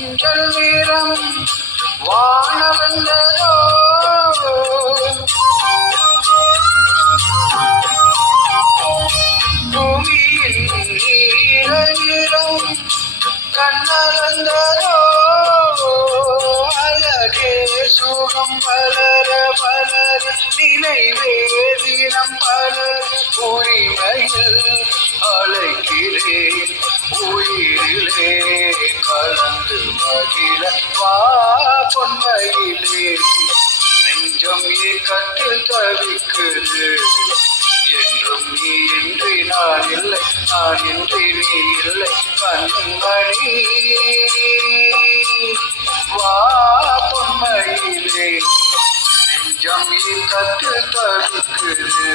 மஞ்சள் வீரம் வானவந்தரோ பூமியின் நீரம் கண்ணலந்தரோ அழகே சுகம் வளர வளர நினைவே தினம் பலர் உரிமையில் அழைக்கிறேன் உயிரிலே கலந்து மகிழ வா பொன்மையிலே நெஞ்சம் ஏக்கத்தில் தவிக்குது என்றும் நீ இன்றி நான் இல்லை நான் இன்றி நீ இல்லை கண்மணி வா பொன்மையிலே நெஞ்சம் ஏக்கத்தில் தவிக்குது